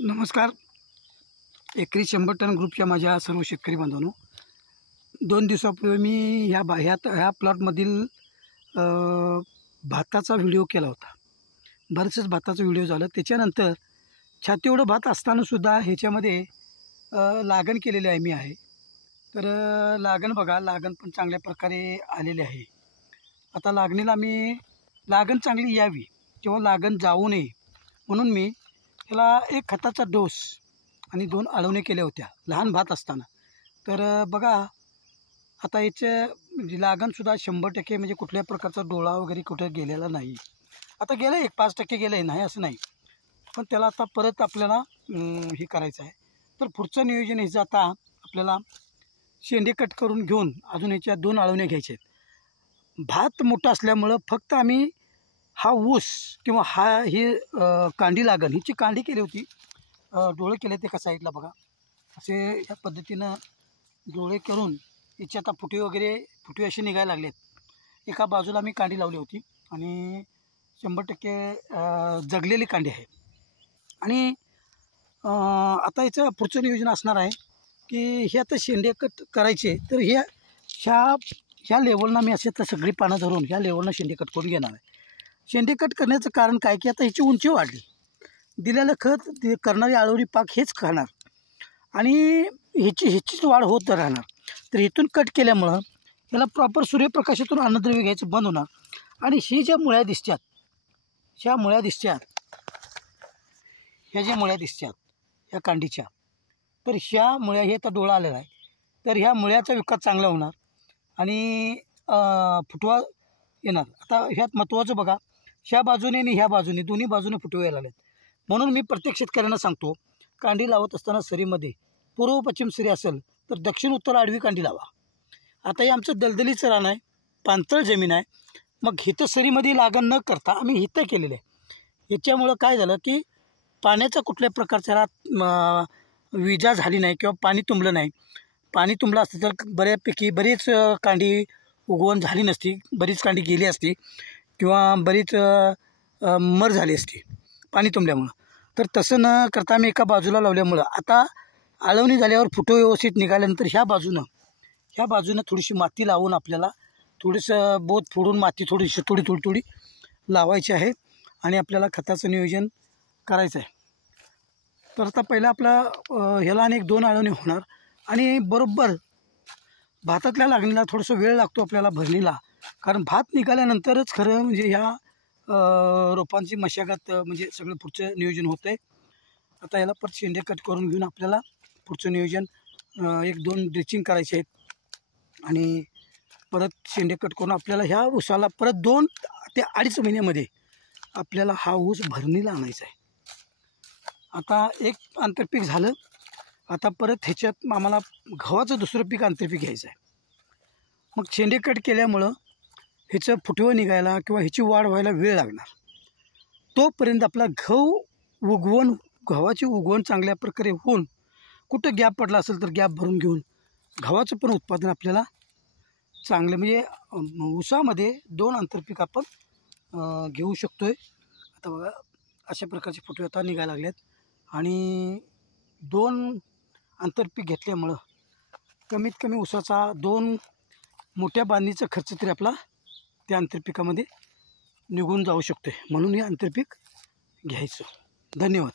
नमस्कार. एकरी 100 टन ग्रुपच्या माझ्या सर्व शेतकरी बांधवांनो, 2 दिवसापूर्वी मी ह्या प्लॉटमधील भाताचा व्हिडिओ केला होता. बरेचसे भाताचा व्हिडिओ झाला. त्याच्यानंतर छाती एवढं भात असतानासुद्धा ह्याच्यामध्ये लागण केलेली आहे मी आहे. तर लागण बघा, लागण पण चांगल्या प्रकारे आलेली आहे. आता लागणीला मी लागण चांगली यावी किंवा लागण जाऊ नये म्हणून मी त्याला एक खताचा डोस आणि 2 आळवणे केल्या होत्या लहान भात असताना. तर बघा, आता याचे म्हणजे लागणसुद्धा 100% म्हणजे कुठल्या प्रकारचा डोळा वगैरे कुठं गेलेला नाही. आता गेलं 1-5% गेलं आहे, नाही असं नाही, पण त्याला आता परत आपल्याला हे करायचं आहे. तर पुढचं नियोजन ह्याचं आता आपल्याला शेंडे कट करून घेऊन अजून ह्याच्या 2 आळवणे घ्यायचे आहेत. भात मोठा असल्यामुळं फक्त आम्ही हा ऊस किंवा ही कांडी लागण हिची कांडी केली होती. डोळे केले ते एका साईडला बघा, असे ह्या पद्धतीनं डोळे करून याची आता फुटवे असे निघायला लागलेत. एका बाजूला मी कांडी लावली होती आणि 100% जगलेली कांडी आहे. आणि आता याचं पुढचं नियोजन असणार आहे की हे आता शेंडे कट करायचे. तर ह्या लेवलनं मी असे तर सगळी पानं धरून ह्या लेवलनं शेंडे कट करून घेणार आहे. शेंडे कट करण्याचं कारण काय की आता ह्याची उंची वाढली, दिलेलं खत करणारी आळवणी पाक हेच खाणार आणि ह्याचीच वाढ होत राहणार. तर इथून कट केल्यामुळं ह्याला प्रॉपर सूर्यप्रकाशातून अन्नद्रव्य घ्यायचं बंद होणार. आणि ही ज्या मुळ्या दिसतात, ह्या ज्या मुळ्या दिसतात ह्या कांडीच्या, तर ह्या मुळ्या हे आता डोळा आलेला आहे. तर ह्या मुळ्याचा विकास चांगला होणार आणि फुटवा येणार. आता ह्यात महत्त्वाचं बघा, ह्या बाजूने आणि ह्या बाजूने दोन्ही बाजूने फुटवे यायला लागलेत. म्हणून मी प्रत्येक शेतकऱ्यांना सांगतो, कांडी लावत असताना सरीमध्ये पूर्व पश्चिम सरी असेल तर दक्षिण उत्तर आडवी कांडी लावा. आता हे आमचं दलदलीचं रान आहे, पाणथळ जमीन आहे. मग हिथं सरीमध्ये लागण न करता आम्ही हिथं केलेलं आहे. ह्याच्यामुळं काय झालं की पाण्याचा कुठल्या प्रकारच्या विजा झाली नाही किंवा पाणी तुंबलं नाही. पाणी तुंबलं असतं तर बरीच कांडी उगवण झाली नसती, बरीच कांडी गेली असती किंवा बरीच मर झाली असती पाणी तुंबल्यामुळं. तर तसं न करता आम्ही एका बाजूला लावल्यामुळं आता आळवणी झाल्यावर फुटो व्यवस्थित निघाल्यानंतर ह्या बाजूनं थोडीशी माती लावून आपल्याला थोडंसं बोत फोडून माती थोडी लावायची आहे आणि आपल्याला खताचं नियोजन करायचं आहे. तर आता पहिलं आपला ह्याला आणि 1-2 आळवणी होणार आणि बरोबर भातातल्या लागणीला थोडंसं वेळ लागतो आपल्याला भरणीला, कारण भात निघाल्यानंतरच खरं म्हणजे ह्या रोपांची मशागत म्हणजे सगळं पुढचं नियोजन होतं आहे. आता याला परत शेंडे कट करून घेऊन आपल्याला पुढचं नियोजन 1-2 ड्रिचिंग करायचे आहेत आणि परत शेंडे कट करून आपल्याला ह्या ऊसाला परत 2 ते 2.5 महिन्यामध्ये आपल्याला हा ऊस भरणीला आणायचा आहे. आता एक आंतरपीक झालं, आता परत ह्याच्यात आम्हाला गव्हाचं दुसरं पीक आंतरपीक घ्यायचं आहे. मग शेंडे कट केल्यामुळं ह्याचं फुटवं निघायला किंवा ह्याची वाढ व्हायला वेळ लागणार. तोपर्यंत आपला गव्हाची उगवण चांगल्या प्रकारे होऊन कुठं गॅप पडला असेल तर गॅप भरून घेऊन गव्हाचं पण उत्पादन आपल्याला चांगलं म्हणजे ऊसामध्ये 2 आंतरपीक आपण घेऊ शकतो आहे. आता बघा, अशा प्रकारचे फुटवे आता निघायला लागलेत आणि 2 आंतरपीक घेतल्यामुळं कमीत कमी ऊसाचा 2 मोठ्या बांधणीचा खर्च तरी आपला त्या आंतरपिकामध्ये निघून जाऊ शकतो. म्हणून हे आंतरपीक घ्यायचं. धन्यवाद.